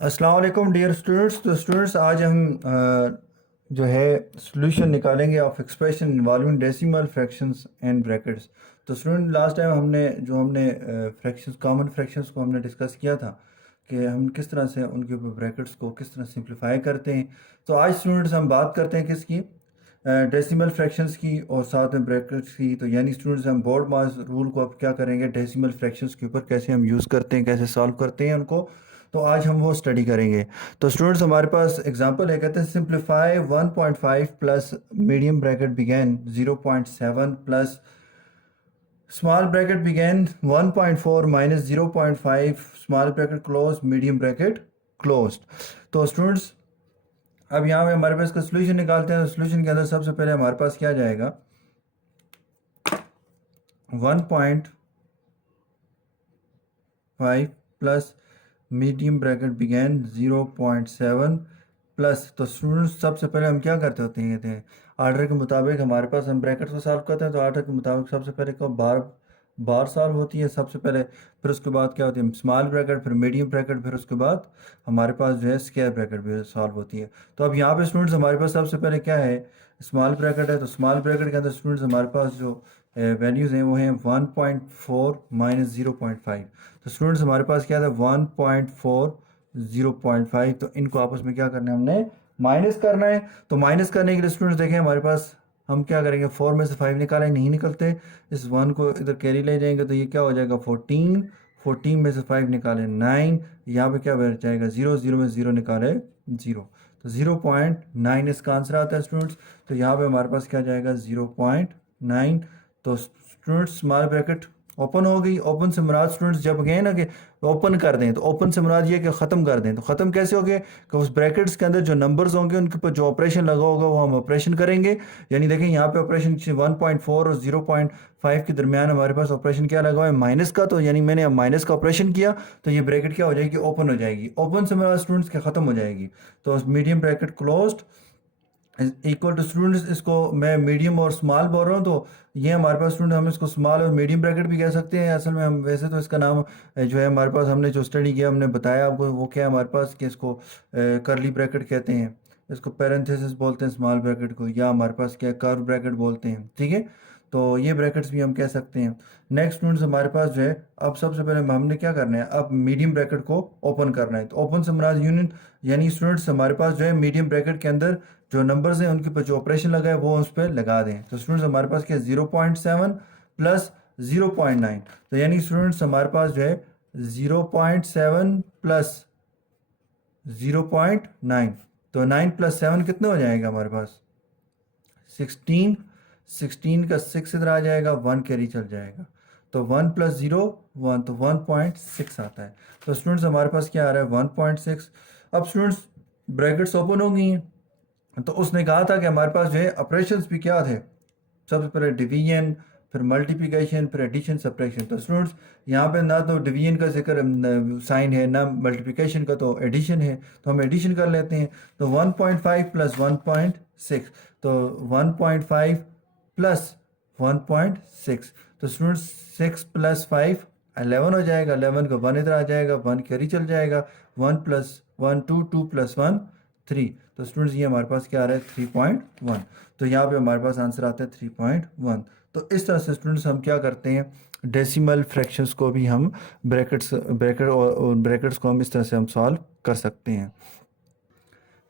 अस्सलाम वालेकुम dear students. तो स्टूडेंट्स आज हम जो है सॉल्यूशन निकालेंगे of expression involving decimal fractions and brackets. तो स्टूडेंट लास्ट टाइम हमने फ्रैक्शंस कॉमन फ्रैक्शंस को हमने डिस्कस किया था कि हम किस तरह से उनके ऊपर ब्रैकेट्स को किस तरह सिंप्लीफाई करते हैं। तो आज स्टूडेंट्स हम बात करते हैं किसकी, डेसिमल फ्रैक्शंस की और साथ में ब्रैकेट्स की। तो यानी स्टूडेंट्स हम बोर्ड मास रूल को अब क्या करेंगे, डेसिमल फ्रैक्शंस के ऊपर कैसे हम यूज़ करते हैं, कैसे सॉल्व करते हैं उनको। तो आज हम वो स्टडी करेंगे। तो स्टूडेंट्स हमारे पास एग्जांपल है, कहते हैं simplify 1.5 plus medium bracket begin 0.7 plus small bracket begin 1.4 minus 0.5 small bracket close medium bracket close. तो स्टूडेंट्स अब यहाँ पे हमारे पास का सोल्यूशन निकालते हैं। सोल्यूशन के अंदर सबसे पहले हमारे पास क्या जाएगा, 1.5 plus medium bracket begin 0.7 plus. तो स्टूडेंट्स सबसे पहले हम क्या करते होते हैं, कहते हैं आर्डर के मुताबिक हमारे पास हम ब्रैकेट को सॉल्व करते हैं। तो आर्डर के मुताबिक सबसे पहले को बार बार सॉल्व होती है सबसे पहले, फिर उसके बाद क्या होती है स्मॉल ब्रैकेट, फिर मीडियम ब्रैकेट, फिर उसके बाद हमारे पास जो है स्क्वायर ब्रैकेट भी सॉल्व होती है। तो अब यहाँ पे स्टूडेंट्स हमारे पास सबसे पहले क्या है, स्मॉल ब्रैकेट है। तो स्मॉल ब्रैकेट के अंदर स्टूडेंट्स हमारे पास जो वैल्यूज़ हैं वो हैं 1.4 माइनस 0.5। तो स्टूडेंट्स हमारे पास क्या था 1.4 0.5। तो इनको आपस में क्या करना है, हमने माइनस करना है। तो माइनस करने के लिए स्टूडेंट्स देखें हमारे पास हम क्या करेंगे, 4 में से 5 निकालें, नहीं निकलते। इस 1 को इधर कैरी ले जाएंगे तो ये क्या हो जाएगा 14। 14 में से 5 निकालें 9, यहाँ पे क्या बच जाएगा 0, 0 में 0 निकाले 0। तो 0.9 इसका आंसर आता है स्टूडेंट्स। तो यहाँ पे हमारे पास क्या जाएगा 0.9। तो स्टूडेंट्स स्मॉल ब्रैकेट ओपन हो गई। ओपन से मुराद स्टूडेंट्स जब गए ना कि ओपन कर दें, तो ओपन से मुराद ये कि ख़त्म कर दें। तो ख़त्म कैसे हो गए कि उस ब्रैकेट्स के अंदर जो नंबर्स होंगे उनके ऊपर जो ऑपरेशन लगा होगा वो हम ऑपरेशन करेंगे। यानी देखें यहाँ पे ऑपरेशन 1.4 और 0.5 के दरमियान हमारे पास ऑपरेशन क्या लगा हुआ है, माइनस का। तो यानी मैंने माइनस का ऑपरेशन किया तो ये ब्रैकेट क्या हो जाएगी, ओपन हो जाएगी। ओपन से मुराद स्टूडेंट्स के ख़त्म हो जाएगी। तो medium bracket closed equal to students, इसको मैं मीडियम और स्मॉल बोल रहा हूँ। तो ये हमारे पास स्टूडेंट हम इसको स्मॉल और मीडियम ब्रैकेट भी कह सकते हैं। असल में हम वैसे तो इसका नाम जो है हमारे पास हमने जो स्टडी किया हमने बताया आपको वो क्या है हमारे पास कि इसको करली ब्रैकेट कहते हैं, इसको पैरेंथेसिस बोलते हैं स्मॉल ब्रैकेट को, या हमारे पास क्या कर्व ब्रैकेट बोलते हैं। ठीक है, तो ये ब्रैकेट्स भी हम कह सकते हैं। नेक्स्ट स्टूडेंट्स हमारे पास जो है अब सबसे पहले हमने क्या करना है, अब मीडियम ब्रैकेट को ओपन करना है। तो ओपन से मुराद यूनियन, यानी स्टूडेंट्स हमारे पास जो है मीडियम ब्रैकेट के अंदर जो नंबर्स हैं उनके ऊपर जो ऑपरेशन लगा है वो उस पर लगा दें। तो स्टूडेंट्स हमारे पास क्या 0.7 प्लस 0.9। तो यानी स्टूडेंट्स हमारे पास जो है 0.7 प्लस 0.9। तो 9 प्लस 7 कितना हो जाएगा हमारे पास 16। 16 का 6 इधर आ जाएगा, 1 कैरी चल जाएगा। तो 1 प्लस 0 1, तो 1.6 आता है। तो स्टूडेंट्स हमारे पास क्या आ रहा है 1.6। अब स्टूडेंट्स ब्रैकेट्स ओपन हो गई हैं। तो उसने कहा था कि हमारे पास जो है ऑपरेशंस भी क्या थे, सबसे पहले डिवीजन, फिर मल्टीप्लिकेशन, फिर एडिशन, सब्ट्रैक्शन। तो स्टूडेंट्स यहाँ पे ना तो डिवीजन का जिक्र साइन है, ना मल्टीप्लिकेशन का, तो एडिशन है। तो हम एडिशन कर लेते हैं। तो 1.5 प्लस 1.6, तो 1.5 प्लस 1.6। तो स्टूडेंट्स 6 प्लस 5 11 हो जाएगा। 11 का 1 इधर आ जाएगा, 1 कैरी चल जाएगा। 1 प्लस 1 2, 2 प्लस 1 3। तो स्टूडेंट्स ये हमारे पास क्या आ रहा है 3.1। तो यहाँ पे हमारे पास आंसर आता है 3.1। तो इस तरह से स्टूडेंट्स हम क्या करते हैं, डेसिमल फ्रैक्शंस को भी हम ब्रैकेट्स को हम इस तरह से हम सॉल्व कर सकते हैं।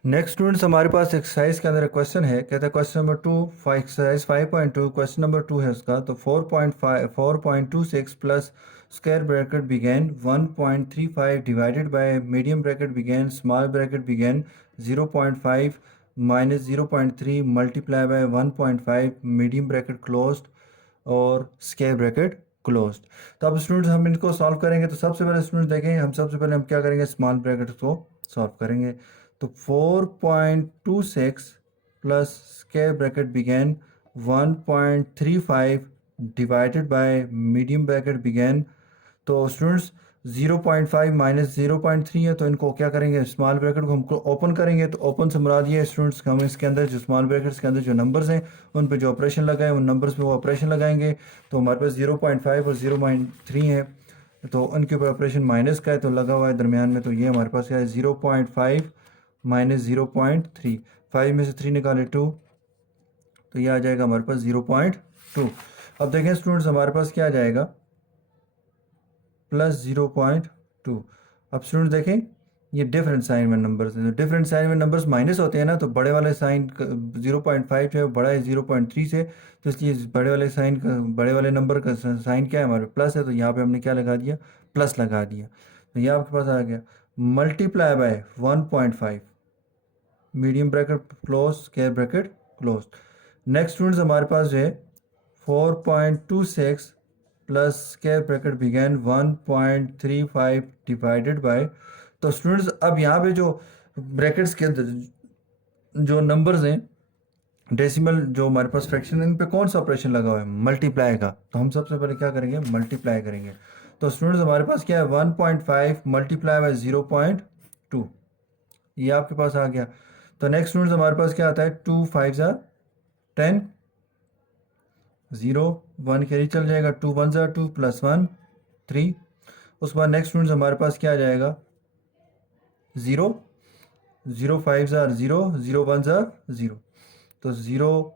नेक्स्ट स्टूडेंट्स हमारे पास एक्सरसाइज के अंदर एक क्वेश्चन है, कहता है question number 2 exercise 5.2 question number 2 है उसका। तो 4.26 plus square bracket begin 1.35 divided by medium bracket begin small bracket begin 0.5 minus 0.3 multiply by 1.5 medium bracket closed और स्क्वायर ब्रैकेट क्लोज्ड। तो अब स्टूडेंट्स हम इनको सॉल्व करेंगे। तो सबसे पहले स्टूडेंट्स देखें, हम सबसे पहले हम क्या करेंगे, स्मॉल ब्रैकेट को सॉल्व करेंगे। तो 4.26 plus square bracket begin 1.35 divided by medium bracket begin. तो स्टूडेंट्स 0.5 माइनस 0.3 है, तो इनको क्या करेंगे, स्मॉल ब्रैकेट को हमको ओपन करेंगे। तो ओपन से मुराद ये है स्टूडेंट्स हम इसके अंदर जो स्मॉल ब्रैकेट्स के अंदर जो नंबर्स हैं उन पे जो ऑपरेशन लगाए उन नंबर्स पे वो ऑपरेशन लगाएंगे। तो हमारे पास 0.5 और 0.3 है। तो उनके ऊपर ऑपरेशन माइनस का है तो लगा हुआ है दरमियान में, तो ये हमारे पास क्या है 0.5 माइनस 0.3, 5 में से 3 निकाले 2, तो ये आ जाएगा हमारे पास 0.2। अब देखें स्टूडेंट्स हमारे पास क्या आ जाएगा प्लस 0.2। अब स्टूडेंट देखें ये डिफरेंट साइन में नंबर्स हैं, तो डिफरेंट साइन में नंबर्स माइनस होते हैं ना, तो बड़े वाले साइन 0.5 जो है वो बड़ा है 0.3 से, तो इसलिए बड़े वाले साइन का बड़े वाले नंबर का साइन क्या है हमारे प्लस है, तो यहाँ पे हमने क्या लगा दिया प्लस लगा दिया, तो ये आपके पास आ गया multiply by 1.5, medium bracket close square bracket close. Next students हमारे पास जो है 4.26 plus square bracket begin 1.35 divided by, तो स्टूडेंट्स अब यहाँ पे जो ब्रैकेट्स के अंदर जो नंबर्स हैं डेसिमल जो हमारे पास फ्रैक्शन है इन पे कौन सा ऑपरेशन लगा हुआ है मल्टीप्लाई का, तो हम सबसे पहले क्या करेंगे मल्टीप्लाई करेंगे। तो स्टूडेंट्स हमारे पास क्या है 1.5 मल्टीप्लाई बाय 0.2, ये आपके पास आ गया। तो नेक्स्ट स्टूडेंट्स हमारे पास क्या आता है 2 5 10, 0 1 कैरी चल जाएगा, 2 1 2 प्लस 1 3। उसके बाद नेक्स्ट स्टूडेंट्स हमारे पास क्या आ जाएगा 0 0 5 0 0 1 0, तो 0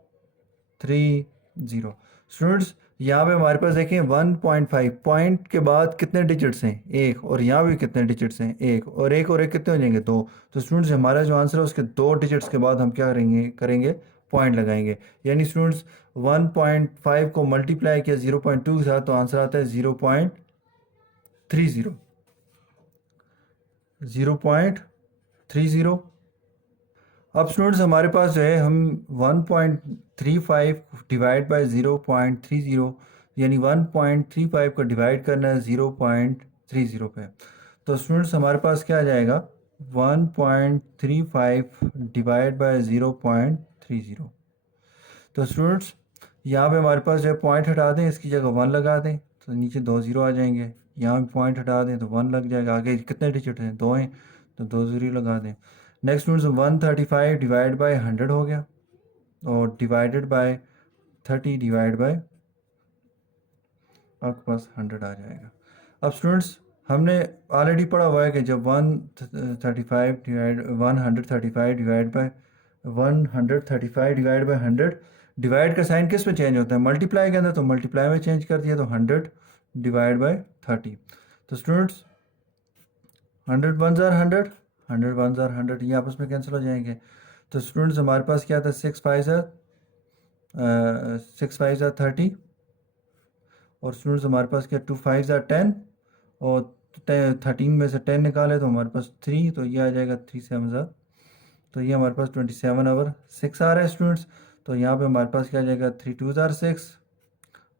3 0। स्टूडेंट्स यहाँ पे हमारे पास देखें 1.5 पॉइंट के बाद कितने डिजिट्स हैं एक, और यहाँ भी कितने डिजिट्स हैं एक, और एक कितने हो जाएंगे दो, तो स्टूडेंट्स हमारा जो आंसर है उसके दो डिजिट्स के बाद हम क्या करेंगे पॉइंट लगाएंगे। यानी स्टूडेंट्स 1.5 को मल्टीप्लाई किया 0.2 के साथ तो आंसर आता है 0.30, 0.30। अब स्टूडेंट्स हमारे पास जो है हम 1.35 डिवाइड बाय 0.30, यानी 1.35 को डिवाइड करना है 0.30 पे, तो स्टूडेंट्स हमारे पास क्या आ जाएगा 1.35 डिवाइड बाय 0.30। तो स्टूडेंट्स यहाँ पे हमारे पास जो है पॉइंट हटा दें, इसकी जगह 1 लगा दें, तो नीचे 2 0 आ जाएंगे, यहाँ भी पॉइंट हटा दें तो 1 लग जाएगा, आगे कितने डिजिट हैं 2 हैं तो 2 0 लगा दें। नेक्स्ट स्टूडेंट्स 135 डिवाइड बाय 100 हो गया, और डिवाइडेड बाय 30 डिवाइड बाय आपके पास 100 आ जाएगा। अब स्टूडेंट्स हमने ऑलरेडी पढ़ा हुआ है कि जब 135 divide 135 divide by 135 divide by 100, divide का साइन किस में चेंज होता है मल्टीप्लाई के अंदर, तो मल्टीप्लाई में चेंज कर दिया तो 100 डिवाइड बाय 30। तो स्टूडेंट्स 100 1 100 100 1 100 ये आपस में कैंसिल हो जाएंगे, तो स्टूडेंट्स हमारे पास क्या था 6 5 30, और स्टूडेंट्स हमारे पास क्या 2 5 10, और 13 में से 10 निकाले तो हमारे पास 3, तो ये आ जाएगा 3 7, तो ये हमारे पास 27 ओवर 6 आ रहा है स्टूडेंट्स। तो यहाँ पे हमारे पास क्या आ जाएगा 3 2 6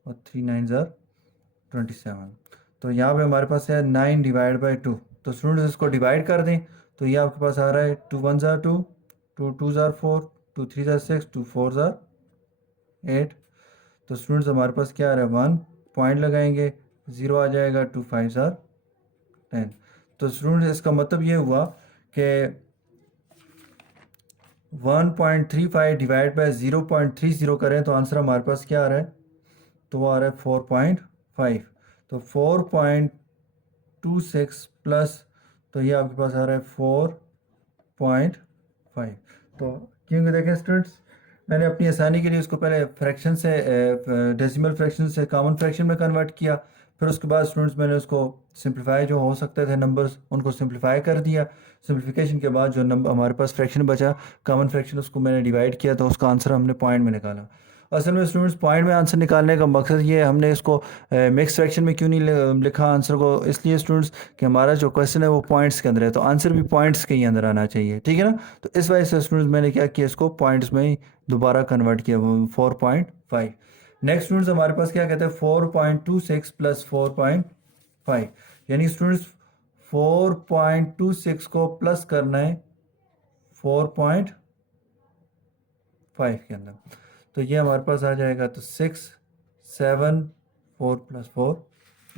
और 3 9 27, तो यहाँ पे हमारे पास है 9 डिवाइड बाई 2, तो स्टूडेंट्स इसको डिवाइड कर दें तो ये आपके पास आ रहा है 2 1 2 2 2 4 2 3 6 2 4 8। तो स्टूडेंट्स हमारे पास क्या आ रहा है 1 पॉइंट लगाएंगे 0 आ जाएगा, 2 5 10। तो स्टूडेंट्स इसका मतलब ये हुआ कि 1.35 डिवाइड बाय 0.30 करें तो आंसर हमारे पास क्या आ रहा है, तो वो आ रहा है 4.5, तो 4.26 प्लस, तो ये आपके पास आ रहा है 4.5। तो क्योंकि देखें स्टूडेंट्स मैंने अपनी आसानी के लिए उसको पहले फ्रैक्शन से डेसिमल फ्रैक्शन से कॉमन फ्रैक्शन में कन्वर्ट किया, फिर उसके बाद स्टूडेंट्स मैंने उसको सिंप्लीफाई जो हो सकते थे नंबर्स उनको सिंप्लीफाई कर दिया, सिंप्लीफिकेशन के बाद जो नंबर हमारे पास फ्रैक्शन बचा कॉमन फ्रैक्शन उसको मैंने डिवाइड किया, तो उसका आंसर हमने पॉइंट में निकाला। असल में स्टूडेंट्स पॉइंट में आंसर निकालने का मकसद ये है, हमने इसको मिक्स फ्रैक्शन में क्यों नहीं लिखा आंसर को, इसलिए स्टूडेंट्स कि हमारा जो क्वेश्चन है वो पॉइंट्स के अंदर है, तो आंसर भी पॉइंट्स के ही अंदर आना चाहिए, ठीक है ना। तो इस वजह से स्टूडेंट्स मैंने क्या किया इसको पॉइंट्स में ही दोबारा कन्वर्ट किया 4.5। नेक्स्ट स्टूडेंट्स हमारे पास क्या कहते हैं 4.26 प्लस 4.5, यानी स्टूडेंट्स 4.26 को प्लस करना है 4.5 के अंदर, तो ये हमारे पास आ जाएगा तो 6 7 4 प्लस 4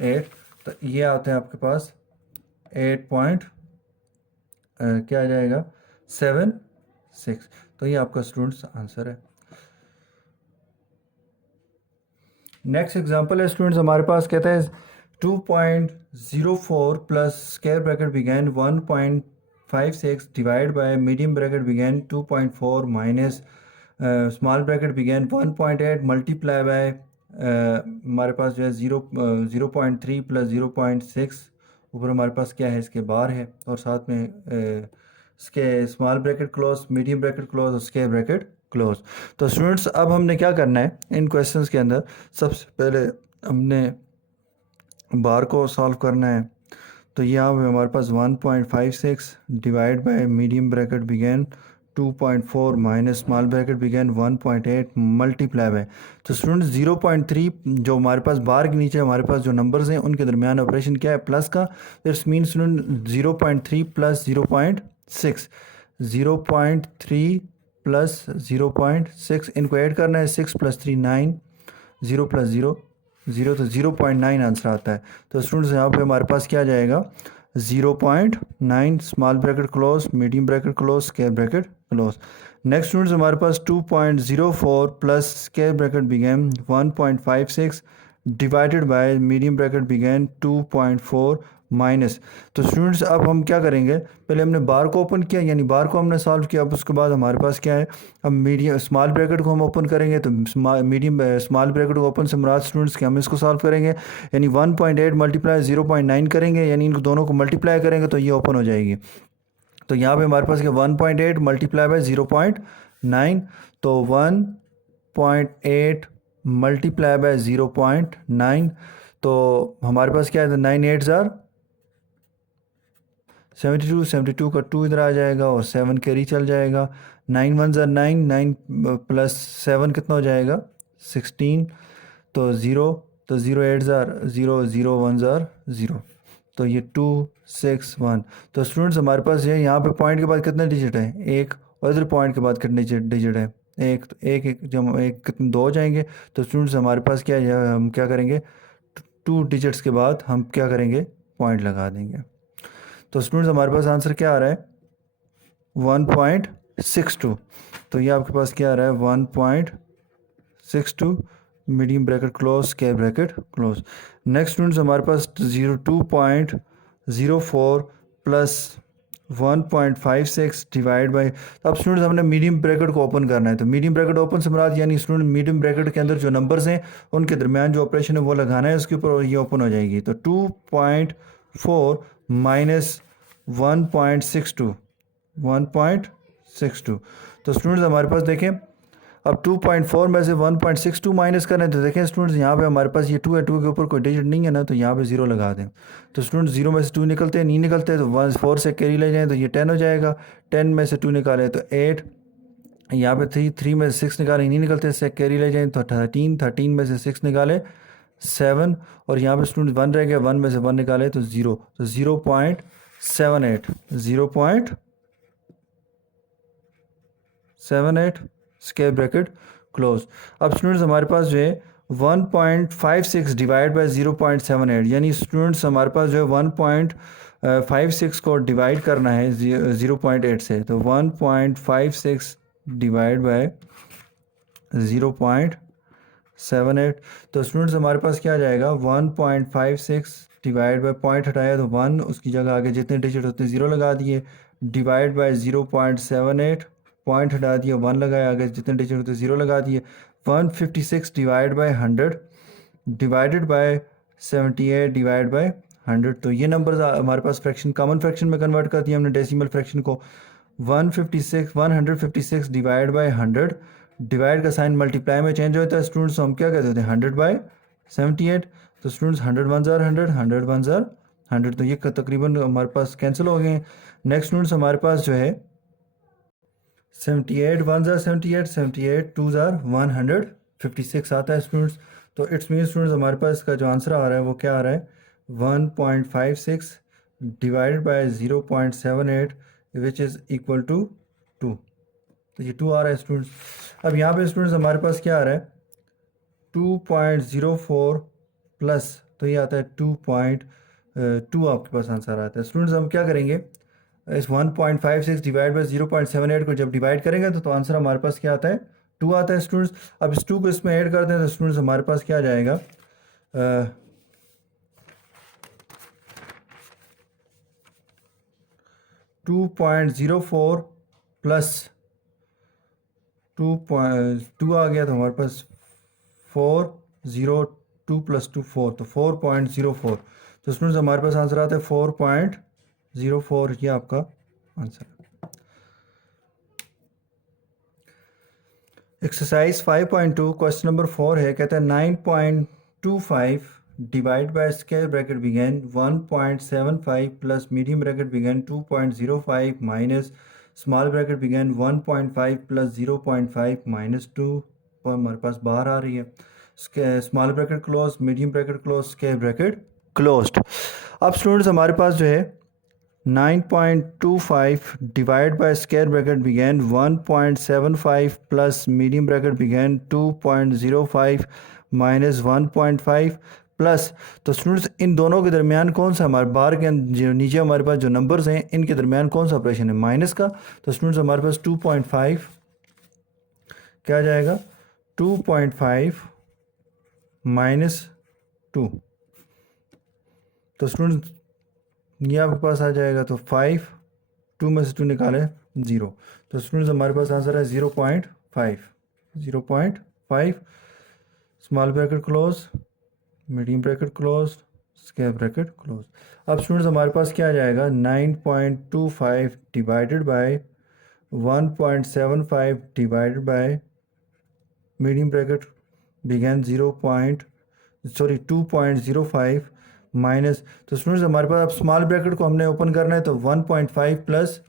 8, तो ये आते हैं आपके पास 8 पॉइंट क्या आ जाएगा 7 6, तो ये आपका स्टूडेंट्स आंसर है। नेक्स्ट एग्जांपल है स्टूडेंट्स हमारे पास कहता है 2.04 plus square bracket began 1.56 divided by medium bracket began 2.4 minus small bracket began 1.8 multiply by हमारे पास जो है 0.3 प्लस 0.6 ऊपर हमारे पास क्या है इसके बार है और साथ में इसके small bracket close medium bracket close और स्क्वायर ब्रैकेट क्लोज। तो स्टूडेंट्स अब हमने क्या करना है इन क्वेश्चंस के अंदर, सबसे पहले हमने बार को सॉल्व करना है। तो यहाँ पे हमारे पास 1.56 divide by medium bracket begin 2.4 minus small bracket begin 1.8 multiply by. तो स्टूडेंट्स 0.3 जो हमारे पास बार के नीचे हमारे पास जो नंबर्स हैं उनके दरमियान ऑपरेशन क्या है प्लस का, it's mean student 0.3 plus 0.6, 0.3 plus 0.6 इनको ऐड करना है, 6 प्लस 3 9, 0 प्लस 0 0, तो 0.9 आंसर आता है। तो स्टूडेंट्स यहाँ पे हमारे पास क्या आ जाएगा 0.9 small bracket close medium bracket close square bracket close. Next students हमारे पास 2.04 plus square bracket begin 1.56 divided by medium bracket begin 2.4 minus. तो स्टूडेंट्स अब हम क्या करेंगे, पहले हमने बार को ओपन किया यानी बार को हमने सॉल्व किया, अब उसके बाद हमारे पास क्या है, अब मीडियम स्मॉल ब्रैकेट को हम ओपन करेंगे तो मीडियम स्मॉल ब्रैकेट को ओपन से मुराद स्टूडेंट्स के हम इसको सॉल्व करेंगे यानी 1.8 मल्टीप्लाई 0.9 करेंगे यानी इनको दोनों को मल्टीप्लाई करेंगे तो ये ओपन हो जाएगी। तो यहाँ पे हमारे पास क्या 1.8 मल्टीप्लाई बाय 0.9, तो 1.8 मल्टीप्लाई बाय 0.9, तो हमारे पास क्या है 9 8 72, 72 का 2 इधर आ जाएगा और 7 कैरी चल जाएगा, 9 1 9, 9 प्लस 7 कितना हो जाएगा 16, तो 0, तो 0 8 0, 0 1 0, तो ये 2 6 1। तो स्टूडेंट्स हमारे पास ये यहाँ पे पॉइंट के बाद कितने डिजिट है एक, और इधर पॉइंट के बाद कितने डिजिट है एक, तो एक जब एक कितने 2 हो जाएंगे। तो स्टूडेंट्स हमारे पास क्या है, हम क्या करेंगे 2 डिजिट्स के बाद हम क्या करेंगे पॉइंट लगा देंगे। तो स्टूडेंट्स हमारे पास आंसर क्या आ रहा है 1.62। तो ये आपके पास क्या आ रहा है 1.62 medium bracket close square bracket close. Next students हमारे पास 2.04 प्लस 1.56 डिवाइड बाय। अब स्टूडेंट्स हमने मीडियम ब्रैकेट को ओपन करना है, तो मीडियम ब्रैकेट ओपन से मुराद यानी स्टूडेंट मीडियम ब्रैकेट के अंदर जो नंबर्स हैं उनके दरमियान जो ऑपरेशन है वो लगाना है उसके ऊपर और ये ओपन हो जाएगी। तो 2.4 माइनस 1.62, 1.62। तो स्टूडेंट्स हमारे पास देखें अब 2.4 में से 1.62 माइनस करना है, तो देखें स्टूडेंट्स यहाँ पे हमारे पास ये 2 है, 2 के ऊपर कोई डिजिट नहीं है ना, तो यहाँ पे 0 लगा दें। तो स्टूडेंट्स 0 में से 2 निकलते हैं, नहीं निकलते तो 4 से कैरी ले जाएँ तो ये 10 हो जाएगा, 10 में से 2 निकालें तो 8, यहाँ पे 3 में से 6 निकालें नहीं निकलते, से कैरी ले जाएँ तो 13, 13 में से 6 निकाले 7, और यहाँ पे स्टूडेंट 1 रह गया, 1 में से 1 निकाले तो 0, तो 0.78, 0.78 स्क्वायर ब्रैकेट क्लोज। अब स्टूडेंट्स हमारे पास जो है 1.56 डिवाइड बाय 0.78 यानी स्टूडेंट्स हमारे पास जो है 1.56 को डिवाइड करना है 0.8 से, तो 1.56 डिवाइड बाय 0.78। तो स्टूडेंट्स हमारे पास क्या आ जाएगा 1.56 डिवाइड बाय पॉइंट हटाया तो 1, उसकी जगह आगे जितने डिजिट होते हैं 0 लगा दिए, डिवाइड बाय 0.78 पॉइंट हटा दिया 1 लगाया, आगे जितने डिजिट होते 0 लगा दिए। 156 divide by 100 divided by 78 divide by 100। तो ये नंबर हमारे पास फ्रैक्शन कॉमन फ्रैक्शन में कन्वर्ट कर दिया हमने डेसिमल फ्रैक्शन को। 156 डिवाइड बाय 100, डिवाइड का साइन मल्टीप्लाई में चेंज होता है स्टूडेंट्स, हम क्या कहते हैं 100 बाय 78। तो स्टूडेंट्स 100 1 100, 100 1 100, तो ये तकरीबन हमारे पास कैंसिल हो गए। नेक्स्ट स्टूडेंट्स हमारे पास जो है 78 1 78, 78 2 156 आता है स्टूडेंट्स। तो इट्स मीन स्टूडेंट्स हमारे पास इसका जो आंसर आ रहा है वो क्या आ रहा है 1.56 divided by 0.78 which is equal to 2। तो ये 2 आ रहा है स्टूडेंट्स। अब यहाँ पे स्टूडेंट्स हमारे पास क्या आ रहा है 2.04 प्लस, तो ये आता है 2.2 आपके पास आंसर आता है स्टूडेंट्स। हम क्या करेंगे इस 1.56 डिवाइड बाई 0.78 को जब डिवाइड करेंगे तो आंसर हमारे पास क्या आता है 2 आता है स्टूडेंट्स। अब इस 2 को इसमें ऐड करते हैं तो स्टूडेंट्स हमारे पास क्या आ जाएगा 2.04 प्लस 2 आ गया तो हमारे पास 402 प्लस 2 4, तो 4.04। तो स्टूडेंट्स हमारे पास आंसर आता है 4.04, ये आपका आंसर है। एक्सरसाइज 5.2 क्वेश्चन नंबर 4 है, कहता है 9.25 divide by square bracket begin 1.75 plus medium bracket begin 2.05 minus small bracket begin 1.5 plus 0.5 minus 2। हमारे पास बाहर आ रही है small bracket close, medium bracket close, square bracket closed. अब स्टूडेंट्स हमारे पास जो है 9.25 divide by square bracket begin 1.75 plus medium bracket begin 2.05 minus 1.5 plus, तो स्टूडेंट्स इन दोनों के दरमियान कौन सा हमारे बार के जो नीचे हमारे पास जो नंबर्स हैं इनके दरमियान कौन सा ऑपरेशन है, माइनस का। तो स्टूडेंट्स हमारे पास 2.5 क्या आ जाएगा, 2.5 माइनस 2, तो स्टूडेंट्स ये आपके पास आ जाएगा। तो 5, 2 में से 2 निकाले 0, तो स्टूडेंट्स हमारे पास आंसर है 0.5। 0.5 small bracket close, medium bracket close, square bracket close. अब स्टूडेंट्स हमारे पास क्या आ जाएगा, 9.25 divided by 1.75 divided by medium bracket began 2.05 minus, तो स्टूडेंट्स हमारे पास अब स्मॉल ब्रैकेट को हमने ओपन करना है, तो 1.5 प्लस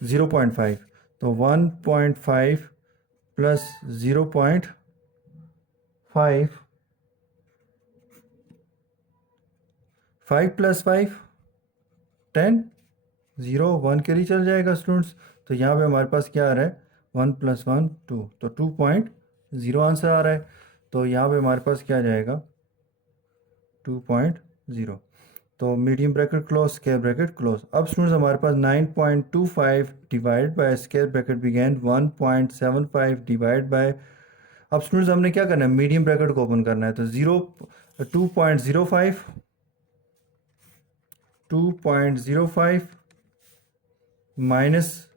0.5, तो 1.5 प्लस 0.5, 5 प्लस 5 10, 0 1 के लिए चल जाएगा स्टूडेंट्स। तो यहाँ पे हमारे पास क्या आ रहा है, 1 प्लस 1 2, तो 2.0 आंसर आ रहा है। तो यहाँ पे हमारे पास क्या आ जाएगा, 2.0। तो medium bracket close, square bracket close. अब स्टूडेंट्स हमारे पास 9.25 divide by square bracket begin 1.75 divide by, अब स्टूडेंट्स हमने क्या करना है, मीडियम ब्रैकेट को ओपन करना है, तो 2.05 माइनस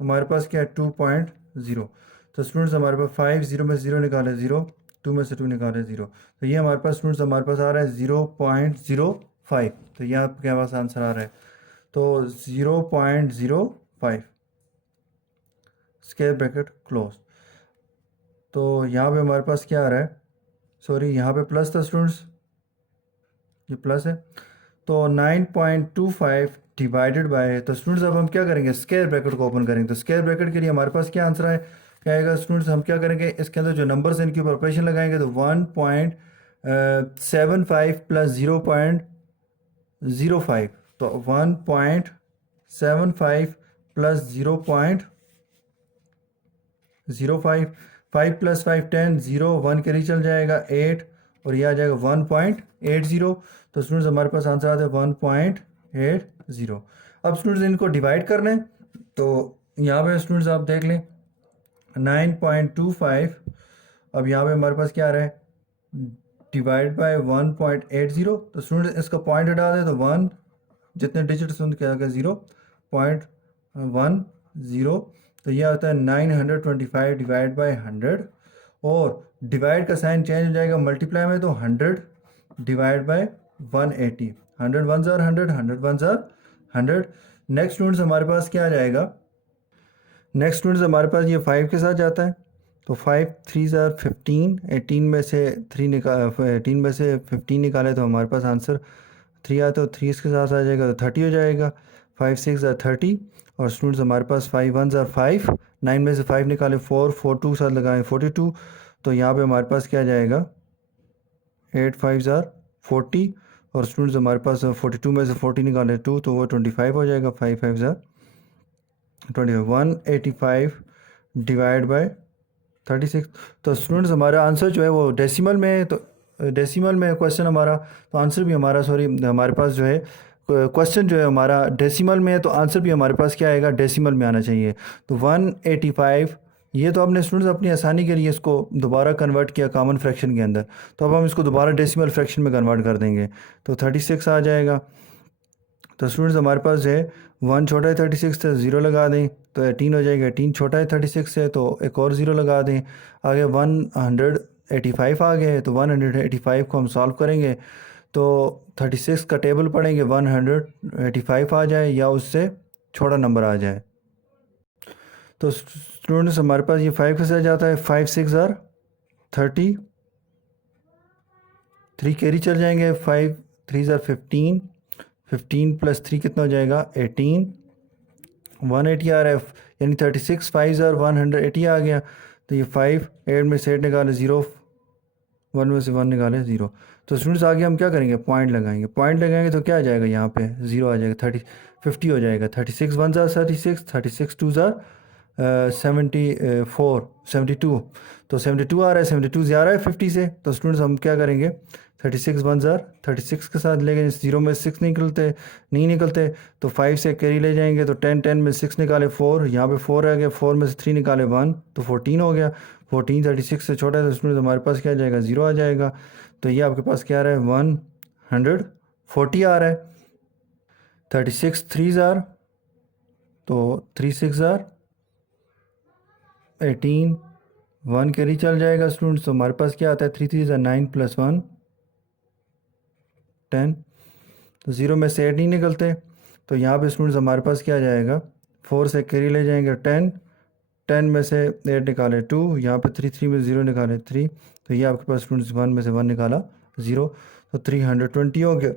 हमारे पास क्या है 2.0, तो स्टूडेंट्स हमारे पास 5, 0 में से 0 निकाले 0, 2 में से 2 निकाले 0, तो ये हमारे पास स्टूडेंट्स हमारे पास आ रहा है 0.05। तो ये आपके पास आंसर आ रहा है, तो 0.05 स्क्वायर ब्रैकेट क्लोज। तो यहाँ पे हमारे पास क्या आ रहा है, सॉरी यहाँ पे प्लस था स्टूडेंट्स, ये प्लस है। तो 9.25 डिवाइडेड बाय, तो स्टूडेंट्स अब हम क्या करेंगे, स्क्वायर ब्रैकेट को ओपन करेंगे। तो स्क्वायर ब्रैकेट के लिए हमारे पास क्या आंसर है, क्या आएगा स्टूडेंट्स, हम क्या करेंगे, इसके अंदर जो नंबर्स हैं इनके ऊपर ऑपरेशन लगाएंगे। तो 1.75 प्लस 0.05, तो 1.75 प्लस 0.05, 5 प्लस 5 10, 0 1 के लिए चल जाएगा 8, और ये आ जाएगा 1.80। तो स्टूडेंट्स हमारे पास आंसर आता है 1.80। अब स्टूडेंट्स इनको डिवाइड करना है, तो यहाँ पे स्टूडेंट्स आप देख लें 9.25, अब यहाँ पे हमारे पास क्या आ रहा है, डिवाइड बाय 1.80, तो स्टूडेंट्स इसका पॉइंट हटा दें, तो 1 जितने डिजिट्स उनके आ गए 0.10, तो ये आता है 925 डिवाइड बाय 100, और डिवाइड का साइन चेंज हो जाएगा मल्टीप्लाई में, तो 100 डिवाइड बाय 180, 100 1 ज़ार 100, 100 1 ज़ार 100। नेक्स्ट स्टूडेंट्स हमारे पास क्या आ जाएगा, नेक्स्ट स्टूडेंट्स हमारे पास ये 5 के साथ जाता है, तो 5 3 ज़ार 15, 18 में से 3 निकाल 18 में से 15 निकाले तो हमारे पास आंसर 3 आता है, तो 3 इसके साथ आ जाएगा तो 30 हो जाएगा। 5 6 ज़ार 30, और स्टूडेंट्स हमारे पास 5 1 ज़ार 5, 9 में से 5 निकाले 4, 4 2 के साथ लगाएं 42, तो यहाँ पे हमारे पास क्या जाएगा 8 5 ज़ार 40, और स्टूडेंट्स हमारे पास 42 में से 40 निकाले 2, तो वो 25 हो जाएगा। 5 5 ज़ार 25, 185 डिवाइड बाय 36। तो स्टूडेंट्स हमारा आंसर जो है वो डेसिमल में है, तो डेसिमल में क्वेश्चन हमारा, तो आंसर भी हमारा, सॉरी हमारे पास जो है क्वेश्चन जो है हमारा डेसिमल में है, तो आंसर भी हमारे पास क्या आएगा, डेसिमल में आना चाहिए। तो 185, ये तो आपने स्टूडेंट्स अपनी आसानी के लिए इसको दोबारा कन्वर्ट किया कॉमन फ्रैक्शन के अंदर, तो अब हम इसको दोबारा डेसिमल फ्रैक्शन में कन्वर्ट कर देंगे, तो 36 आ जाएगा। तो स्टूडेंट्स हमारे पास जो है 1 छोटा है 36 से, 0 लगा दें तो 18 हो जाएगा। 18 छोटा है 36 से तो एक और 0 लगा दें। आगे 185 आ गए, तो 185 को हम सॉल्व करेंगे तो 36 का टेबल पढ़ेंगे, 185 आ जाए या उससे छोटा नंबर आ जाए। तो स्टूडेंट्स हमारे पास ये 5 कैसे आ जाता है, 5 6 आर 30, 3 कैरी चल जाएंगे, 5 3 आर 15, 15 प्लस 3 कितना हो जाएगा 18, 180 आ रहा है, यानी 36 5 आर 180 आ गया। तो ये 5 8 में से 8 निकाले 0, 1 में से 1 निकाले 0। तो स्टूडेंट्स आगे हम क्या करेंगे, पॉइंट लगाएंगे। पॉइंट लगाएंगे तो क्या आ जाएगा, यहाँ पे 0 आ जाएगा, 50 हो जाएगा। 36 1 ज़ार 36, 36 2 ज़ार 74 72, तो 72 आ रहा है, 72 ज़्यादा है 50 से। तो स्टूडेंट्स हम क्या करेंगे, 36 1 ज़ार 36 के साथ ले गए, 0 में 6 नहीं निकलते तो 5 से कैरी ले जाएंगे, तो 10 10 में 6 निकाले 4, यहाँ पे 4 आ गया, 4 में से 3 निकाले 1 तो 14 हो गया। 14 36 से छोटा है तो स्टूडेंट्स हमारे पास क्या आ जाएगा, 0 आ जाएगा। तो ये आपके पास क्या आ रहा है, 140 आ रहा है। 36 3 ज़ार तो 3 6 ज़ार 18, 1 कैरी चल जाएगा स्टूडेंट्स। तो हमारे पास क्या आता है, 3 3 ज़ार 9 प्लस 1 10, तो 0 में से 8 नहीं निकलते तो यहाँ पे स्टूडेंट्स हमारे पास क्या आ जाएगा, 4 से कैरी ले जाएंगे 10, 10 में से 8 निकाले 2, यहाँ पे 3 3 में 0 निकाले 3, तो ये आपके पास स्टूडेंट्स 1 में से 1 निकाला 0, तो 320 हो गया।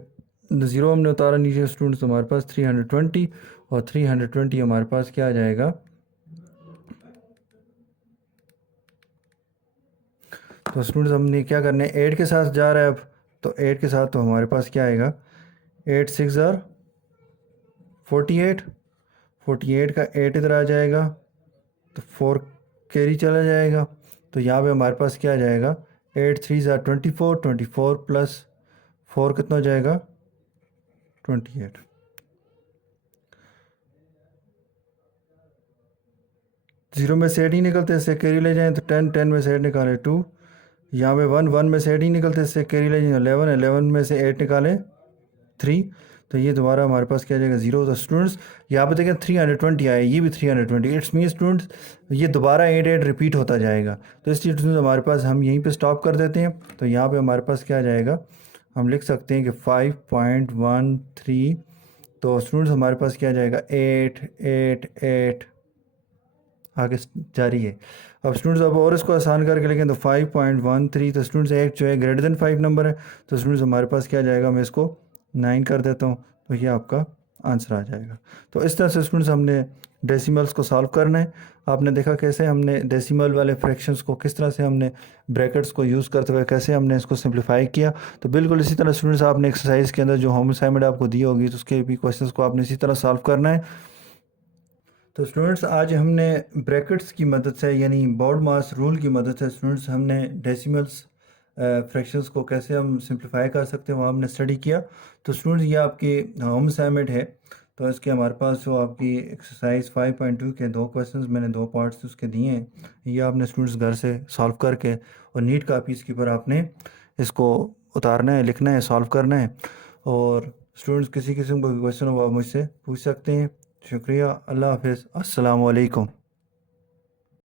0 हमने उतारा नीचे स्टूडेंट्स, तो हमारे पास 320, और 320 हमारे पास क्या आ जाएगा, तो स्टूडेंट्स हमने क्या करना है, 8 के साथ जा रहा है अब, तो 8 के साथ तो हमारे पास क्या आएगा, 8 6 ज़ार 48, 48 का 8 इधर आ जाएगा तो 4 कैरी चला जाएगा। तो यहाँ पे हमारे पास क्या आ जाएगा, 8 3 ज़ार 24, 24 प्लस 4 कितना हो जाएगा 28। 0 में से 8 ही निकलते, इससे कैरी ले जाएं तो 10, 10 में से 8 निकाले 2, यहाँ पे 1 1 में से 8 ही निकलते, इससे कैरी ले जाएं 11, 11 में से 8 निकाले 3, तो ये दोबारा हमारे पास क्या आ जाएगा 0। तो स्टूडेंट्स यहाँ पे देखें 320 आए, ये भी 320, इट्स मीन स्टूडेंट्स ये दोबारा 8 8 रिपीट होता जाएगा। तो इसलिए स्टूडेंट्स हमारे पास हम यहीं पे स्टॉप कर देते हैं। तो यहाँ पे हमारे पास क्या आ जाएगा, हम लिख सकते हैं कि 5.13, तो स्टूडेंट्स हमारे पास क्या आ जाएगा 8 8 8, आगे जारी है। अब स्टूडेंट्स अब और इसको आसान करके लिखें तो 5.13, तो स्टूडेंट्स एक जो है ग्रेटर देन 5 नंबर है, तो स्टूडेंट्स हमारे पास क्या आ जाएगा, मैं इसको 9 कर देता हूँ, तो ये आपका आंसर आ जाएगा। तो इस तरह से स्टूडेंट्स हमने डेसिमल्स को सॉल्व करना है। आपने देखा कैसे हमने डेसिमल वाले फ्रैक्शंस को किस तरह से हमने ब्रैकेट्स को यूज़ करते हुए कैसे हमने इसको सिंप्लीफाई किया। तो बिल्कुल इसी तरह स्टूडेंट्स आपने एक्सरसाइज के अंदर जो होम असाइनमेंट आपको दी होगी तो उसके भी क्वेश्चंस को आपने इसी तरह सॉल्व करना है। तो स्टूडेंट्स आज हमने ब्रैकेट्स की मदद से यानी बॉड मास रूल की मदद से स्टूडेंट्स हमने डेसिमल्स फ्रैक्शंस को कैसे हम सिंप्लीफाई कर सकते हैं वो हमने स्टडी किया। तो स्टूडेंट्स ये आपकी होम असाइनमेंट है, तो इसके हमारे पास जो आपकी एक्सरसाइज 5.2 के 2 क्वेश्चंस मैंने 2 पार्ट्स उसके दिए हैं, ये आपने स्टूडेंट्स घर से सॉल्व करके और नीट कापीज़ के ऊपर आपने इसको उतारना है, लिखना है, सॉल्व करना है। और स्टूडेंट्स किसी किस्म का क्वेश्चन हो आप मुझसे पूछ सकते हैं। शुक्रिया, अल्लाह हाफिज़, अस्सलाम वालेकुम।